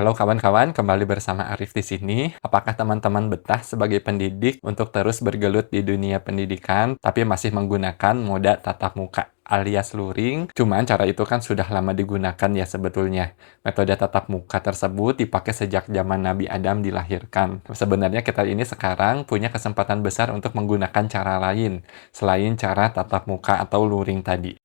Halo kawan-kawan, kembali bersama Arif di sini. Apakah teman-teman betah sebagai pendidik untuk terus bergelut di dunia pendidikan, tapi masih menggunakan moda tatap muka alias luring? Cuman cara itu kan sudah lama digunakan ya sebetulnya. Metode tatap muka tersebut dipakai sejak zaman Nabi Adam dilahirkan. Sebenarnya kita ini sekarang punya kesempatan besar untuk menggunakan cara lain, selain cara tatap muka atau luring tadi.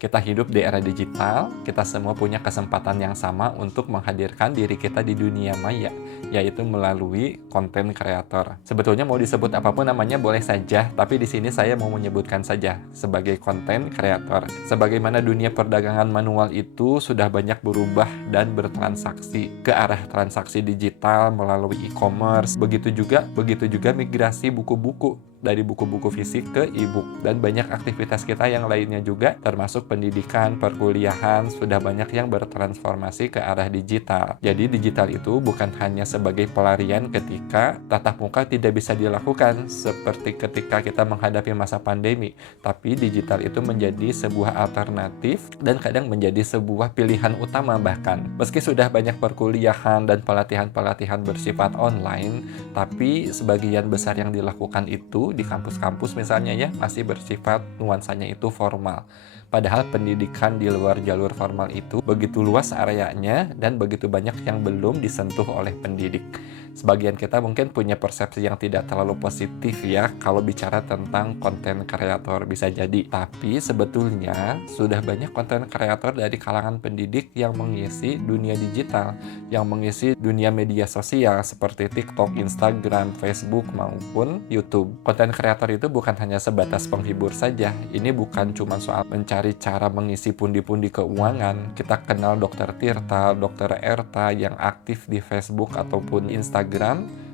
Kita hidup di era digital, kita semua punya kesempatan yang sama untuk menghadirkan diri kita di dunia maya, yaitu melalui konten kreator. Sebetulnya mau disebut apapun namanya boleh saja, tapi di sini saya mau menyebutkan saja sebagai konten kreator. Sebagaimana dunia perdagangan manual itu sudah banyak berubah dan bertransaksi ke arah transaksi digital melalui e-commerce, begitu juga migrasi buku-buku dari buku-buku fisik ke e-book, dan banyak aktivitas kita yang lainnya juga termasuk pendidikan, perkuliahan sudah banyak yang bertransformasi ke arah digital. Jadi digital itu bukan hanya sebagai pelarian ketika tatap muka tidak bisa dilakukan seperti ketika kita menghadapi masa pandemi, tapi digital itu menjadi sebuah alternatif dan kadang menjadi sebuah pilihan utama bahkan. Meski sudah banyak perkuliahan dan pelatihan-pelatihan bersifat online, tapi sebagian besar yang dilakukan itu di kampus-kampus misalnya ya masih bersifat nuansanya itu formal. Padahal pendidikan di luar jalur formal itu begitu luas areanya dan begitu banyak yang belum disentuh oleh pendidik. Sebagian kita mungkin punya persepsi yang tidak terlalu positif ya kalau bicara tentang konten kreator, bisa jadi. Tapi sebetulnya sudah banyak konten kreator dari kalangan pendidik yang mengisi dunia digital, yang mengisi dunia media sosial seperti TikTok, Instagram, Facebook, maupun YouTube. Konten kreator itu bukan hanya sebatas penghibur saja. Ini bukan cuma soal mencari cara mengisi pundi-pundi keuangan. Kita kenal Dr. Tirta, Dr. Erta yang aktif di Facebook ataupun Instagram,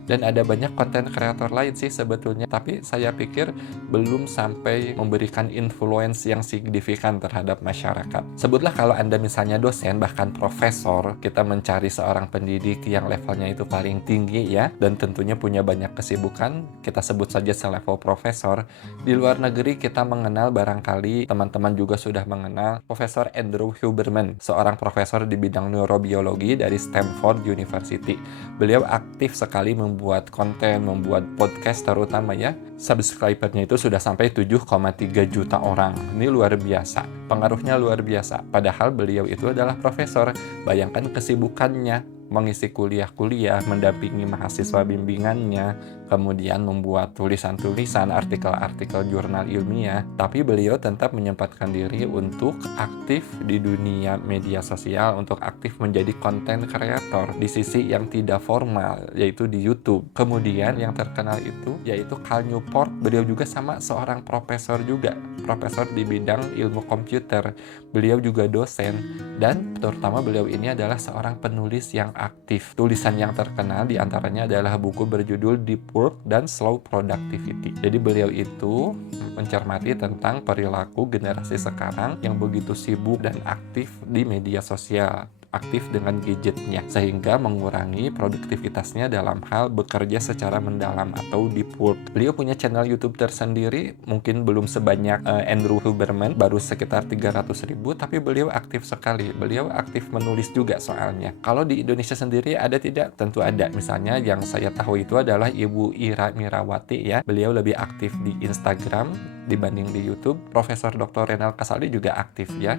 dan ada banyak konten kreator lain sih sebetulnya, tapi saya pikir belum sampai memberikan influence yang signifikan terhadap masyarakat. Sebutlah kalau Anda misalnya dosen, bahkan profesor, kita mencari seorang pendidik yang levelnya itu paling tinggi ya, dan tentunya punya banyak kesibukan, kita sebut saja selevel profesor. Di luar negeri kita mengenal, barangkali teman-teman juga sudah mengenal, Profesor Andrew Huberman, seorang profesor di bidang neurobiologi dari Stanford University. Beliau aktif sekali membuat konten, membuat podcast terutama ya. Subscribernya itu sudah sampai 7,3 juta orang. Ini luar biasa. Pengaruhnya luar biasa. Padahal beliau itu adalah profesor. Bayangkan kesibukannya mengisi kuliah-kuliah, mendampingi mahasiswa bimbingannya, kemudian membuat tulisan-tulisan, artikel-artikel jurnal ilmiah, tapi beliau tetap menyempatkan diri untuk aktif di dunia media sosial, untuk aktif menjadi konten kreator di sisi yang tidak formal, yaitu di YouTube. Kemudian yang terkenal itu yaitu Cal Newport, beliau juga sama seorang profesor juga, profesor di bidang ilmu komputer. Beliau juga dosen, dan terutama beliau ini adalah seorang penulis yang aktif. Tulisan yang terkenal diantaranya adalah buku berjudul Deep Work dan Slow Productivity. Jadi beliau itu mencermati tentang perilaku generasi sekarang yang begitu sibuk dan aktif di media sosial, aktif dengan gadgetnya, sehingga mengurangi produktivitasnya dalam hal bekerja secara mendalam atau deep work. Beliau punya channel YouTube tersendiri, mungkin belum sebanyak Andrew Huberman, baru sekitar 300.000, tapi beliau aktif sekali. Beliau aktif menulis juga soalnya. Kalau di Indonesia sendiri ada tidak? Tentu ada. Misalnya yang saya tahu itu adalah Ibu Ira Mirawati ya. Beliau lebih aktif di Instagram dibanding di YouTube. Profesor Dr. Renal Kasali juga aktif ya.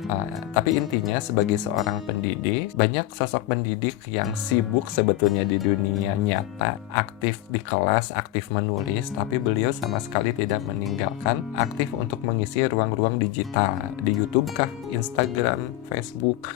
Tapi intinya sebagai seorang pendidik, banyak sosok pendidik yang sibuk sebetulnya di dunia nyata, aktif di kelas, aktif menulis, tapi beliau sama sekali tidak meninggalkan aktif untuk mengisi ruang-ruang digital di YouTube kah, Instagram, Facebook,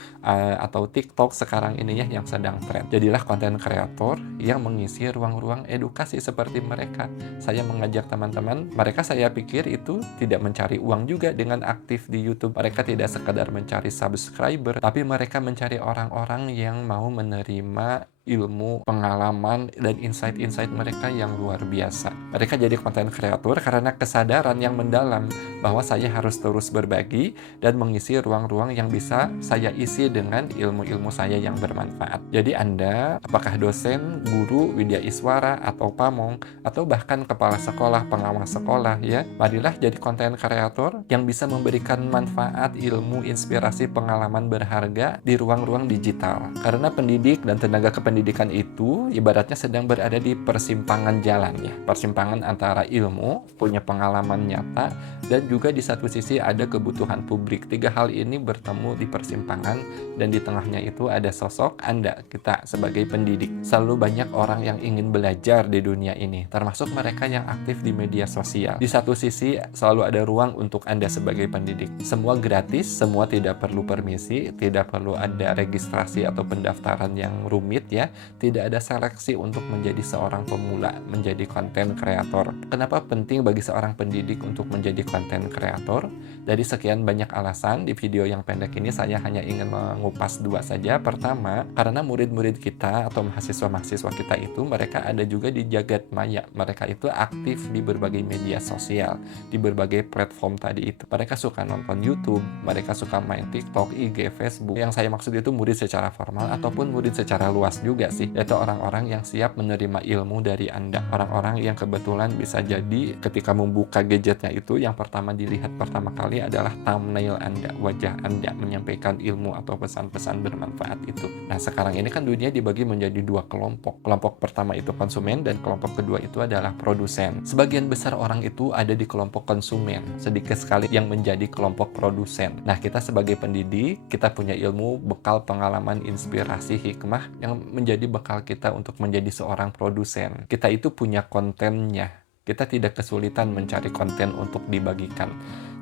atau TikTok sekarang ini ya yang sedang tren. Jadilah konten kreator yang mengisi ruang-ruang edukasi seperti mereka. Saya mengajak teman-teman, mereka saya pikir itu tidak mencari uang juga dengan aktif di YouTube. Mereka tidak sekadar mencari subscriber, tapi mereka mencari orang-orang yang mau menerima ilmu, pengalaman, dan insight-insight mereka yang luar biasa. Mereka jadi konten kreator karena kesadaran yang mendalam bahwa saya harus terus berbagi dan mengisi ruang-ruang yang bisa saya isi dengan ilmu-ilmu saya yang bermanfaat. Jadi Anda, apakah dosen, guru, widyaswara, atau pamong, atau bahkan kepala sekolah, pengawas sekolah ya, marilah jadi konten kreator yang bisa memberikan manfaat, ilmu, inspirasi, pengalaman berharga di ruang-ruang digital. Karena pendidik dan tenaga kependidikan itu ibaratnya sedang berada di persimpangan jalan ya, persimpangan antara ilmu, punya pengalaman nyata, dan juga di satu sisi ada kebutuhan publik. Tiga hal ini bertemu di persimpangan, dan di tengahnya itu ada sosok Anda, kita sebagai pendidik. Selalu banyak orang yang ingin belajar di dunia ini, termasuk mereka yang aktif di media sosial. Di satu sisi selalu ada ruang untuk Anda sebagai pendidik. Semua gratis, semua tidak perlu permisi, tidak perlu ada registrasi atau pendaftaran yang rumit ya. Tidak ada seleksi untuk menjadi seorang pemula, menjadi konten kreator. Kenapa penting bagi seorang pendidik untuk menjadi konten kreator? Dari sekian banyak alasan, di video yang pendek ini saya hanya ingin mengupas dua saja. Pertama, karena murid-murid kita atau mahasiswa-mahasiswa kita itu mereka ada juga di jagat maya. Mereka itu aktif di berbagai media sosial, di berbagai platform tadi itu. Mereka suka nonton YouTube, mereka suka main TikTok, IG, Facebook. Yang saya maksud itu murid secara formal ataupun murid secara luas juga sih, yaitu orang-orang yang siap menerima ilmu dari Anda. Orang-orang yang kebetulan bisa jadi ketika membuka gadgetnya itu yang pertama dilihat pertama kali adalah thumbnail Anda, wajah Anda menyampaikan ilmu atau pesan-pesan bermanfaat itu. Nah, sekarang ini kan dunia dibagi menjadi dua kelompok. Kelompok pertama itu konsumen dan kelompok kedua itu adalah produsen. Sebagian besar orang itu ada di kelompok konsumen, sedikit sekali yang menjadi kelompok produsen. Nah, kita sebagai pendidik, kita punya ilmu, bekal, pengalaman, inspirasi, hikmah yang menjadi bekal kita untuk menjadi seorang produsen. Kita itu punya kontennya. Kita tidak kesulitan mencari konten untuk dibagikan.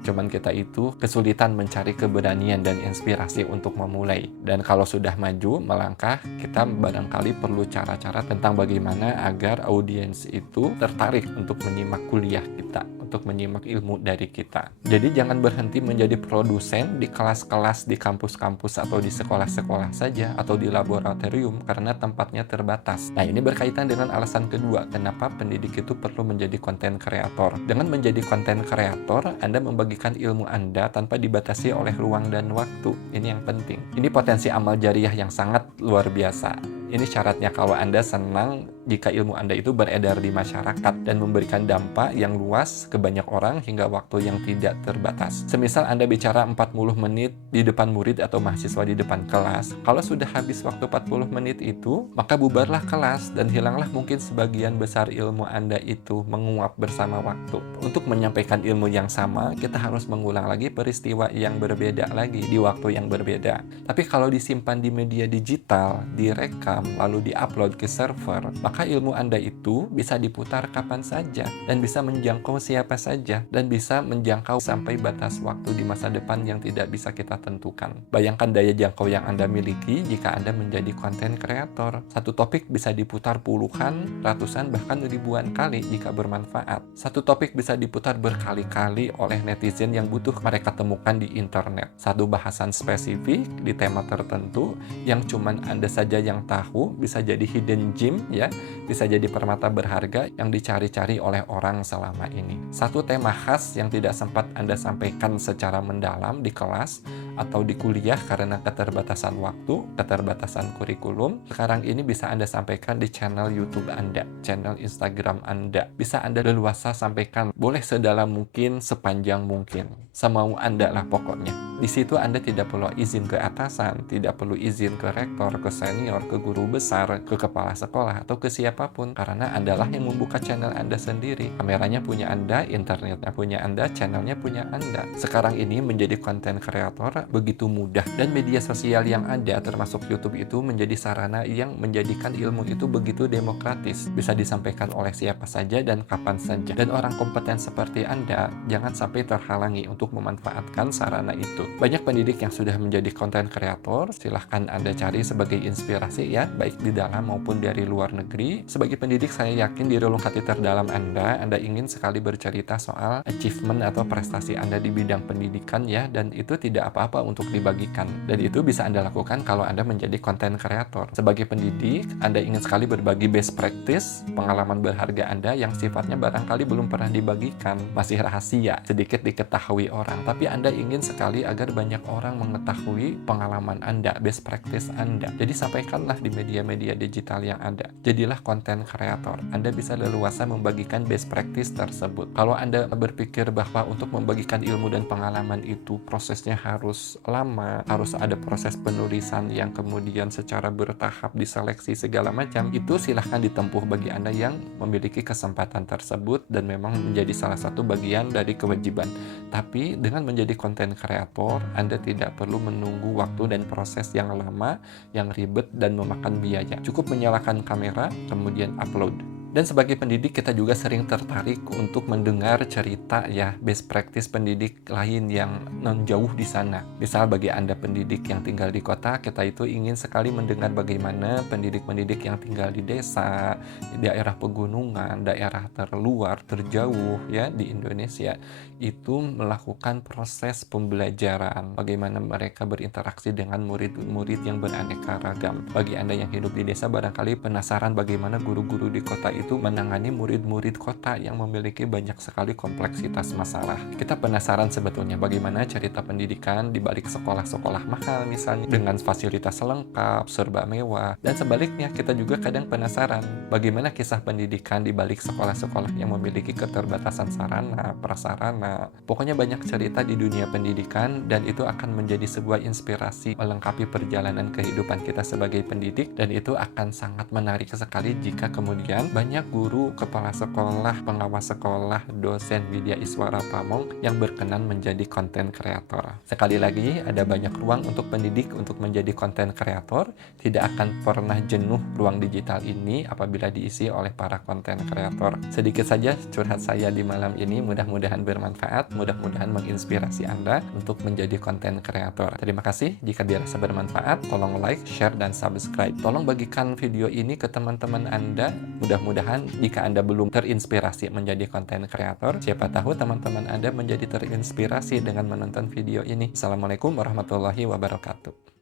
Cuman kita itu kesulitan mencari keberanian dan inspirasi untuk memulai. Dan kalau sudah maju, melangkah, kita barangkali perlu cara-cara tentang bagaimana agar audiens itu tertarik untuk menyimak kuliah kita, untuk menyimak ilmu dari kita. Jadi jangan berhenti menjadi produsen di kelas-kelas, di kampus-kampus, atau di sekolah-sekolah saja, atau di laboratorium, karena tempatnya terbatas. Nah, ini berkaitan dengan alasan kedua, kenapa pendidik itu perlu menjadi konten kreator. Dengan menjadi konten kreator, Anda membagikan ilmu Anda tanpa dibatasi oleh ruang dan waktu. Ini yang penting. Ini potensi amal jariah yang sangat luar biasa. Ini syaratnya kalau Anda senang jika ilmu Anda itu beredar di masyarakat dan memberikan dampak yang luas ke banyak orang hingga waktu yang tidak terbatas. Semisal Anda bicara 40 menit di depan murid atau mahasiswa di depan kelas, kalau sudah habis waktu 40 menit itu, maka bubarlah kelas dan hilanglah mungkin sebagian besar ilmu Anda itu menguap bersama waktu. Untuk menyampaikan ilmu yang sama, kita harus mengulang lagi peristiwa yang berbeda lagi di waktu yang berbeda. Tapi kalau disimpan di media digital, direkam, lalu diupload ke server, maka ilmu Anda itu bisa diputar kapan saja dan bisa menjangkau siapa saja dan bisa menjangkau sampai batas waktu di masa depan yang tidak bisa kita tentukan. Bayangkan daya jangkau yang Anda miliki jika Anda menjadi konten kreator. Satu topik bisa diputar puluhan, ratusan, bahkan ribuan kali jika bermanfaat. Satu topik bisa diputar berkali-kali oleh netizen yang butuh mereka temukan di internet. Satu bahasan spesifik di tema tertentu yang cuman Anda saja yang tahu, bisa jadi hidden gem ya, bisa jadi permata berharga yang dicari-cari oleh orang selama ini. Satu tema khas yang tidak sempat Anda sampaikan secara mendalam di kelas atau di kuliah karena keterbatasan waktu, keterbatasan kurikulum, sekarang ini bisa Anda sampaikan di channel YouTube Anda, channel Instagram Anda. Bisa Anda leluasa sampaikan, boleh sedalam mungkin, sepanjang mungkin. Semau Anda lah pokoknya. Di situ Anda tidak perlu izin ke atasan, tidak perlu izin ke rektor, ke senior, ke guru besar, ke kepala sekolah, atau ke siapapun, karena Anda lah yang membuka channel Anda sendiri. Kameranya punya Anda, internetnya punya Anda, channelnya punya Anda. Sekarang ini menjadi konten kreator begitu mudah, dan media sosial yang ada termasuk YouTube itu menjadi sarana yang menjadikan ilmu itu begitu demokratis, bisa disampaikan oleh siapa saja dan kapan saja. Dan orang kompeten seperti Anda jangan sampai terhalangi untuk memanfaatkan sarana itu. Banyak pendidik yang sudah menjadi konten kreator, silahkan Anda cari sebagai inspirasi ya, baik di dalam maupun dari luar negeri. Sebagai pendidik, saya yakin di relung hati terdalam Anda ingin sekali bercerita soal achievement atau prestasi Anda di bidang pendidikan ya, dan itu tidak apa-apa apa untuk dibagikan. Dan itu bisa Anda lakukan kalau Anda menjadi konten kreator. Sebagai pendidik, Anda ingin sekali berbagi best practice, pengalaman berharga Anda yang sifatnya barangkali belum pernah dibagikan, masih rahasia, sedikit diketahui orang. Tapi Anda ingin sekali agar banyak orang mengetahui pengalaman Anda, best practice Anda. Jadi sampaikanlah di media-media digital yang ada. Jadilah konten kreator. Anda bisa leluasa membagikan best practice tersebut. Kalau Anda berpikir bahwa untuk membagikan ilmu dan pengalaman itu prosesnya harus lama, harus ada proses penulisan yang kemudian secara bertahap diseleksi segala macam, itu silahkan ditempuh bagi Anda yang memiliki kesempatan tersebut dan memang menjadi salah satu bagian dari kewajiban. Tapi dengan menjadi konten kreator, Anda tidak perlu menunggu waktu dan proses yang lama, yang ribet dan memakan biaya. Cukup menyalakan kamera, kemudian upload. Dan sebagai pendidik kita juga sering tertarik untuk mendengar cerita ya best practice pendidik lain yang jauh di sana. Misal bagi Anda pendidik yang tinggal di kota, kita itu ingin sekali mendengar bagaimana pendidik-pendidik yang tinggal di desa, di daerah pegunungan, daerah terluar, terjauh ya di Indonesia itu melakukan proses pembelajaran. Bagaimana mereka berinteraksi dengan murid-murid yang beraneka ragam. Bagi Anda yang hidup di desa barangkali penasaran bagaimana guru-guru di kota itu menangani murid-murid kota yang memiliki banyak sekali kompleksitas masalah. Kita penasaran sebetulnya bagaimana cerita pendidikan di balik sekolah-sekolah mahal misalnya dengan fasilitas lengkap, serba mewah. Dan sebaliknya kita juga kadang penasaran bagaimana kisah pendidikan di balik sekolah-sekolah yang memiliki keterbatasan sarana, prasarana. Pokoknya banyak cerita di dunia pendidikan dan itu akan menjadi sebuah inspirasi melengkapi perjalanan kehidupan kita sebagai pendidik dan itu akan sangat menarik sekali jika kemudian banyak guru, kepala sekolah, pengawas sekolah, dosen Widya Iswara Pamong yang berkenan menjadi konten kreator. Sekali lagi, ada banyak ruang untuk pendidik untuk menjadi konten kreator. Tidak akan pernah jenuh ruang digital ini apabila diisi oleh para konten kreator. Sedikit saja curhat saya di malam ini, mudah-mudahan bermanfaat, mudah-mudahan menginspirasi Anda untuk menjadi konten kreator. Terima kasih, jika dirasa bermanfaat, tolong like, share, dan subscribe. Tolong bagikan video ini ke teman-teman Anda, mudah-mudahan jika Anda belum terinspirasi menjadi konten kreator, siapa tahu teman-teman Anda menjadi terinspirasi dengan menonton video ini. Assalamualaikum warahmatullahi wabarakatuh.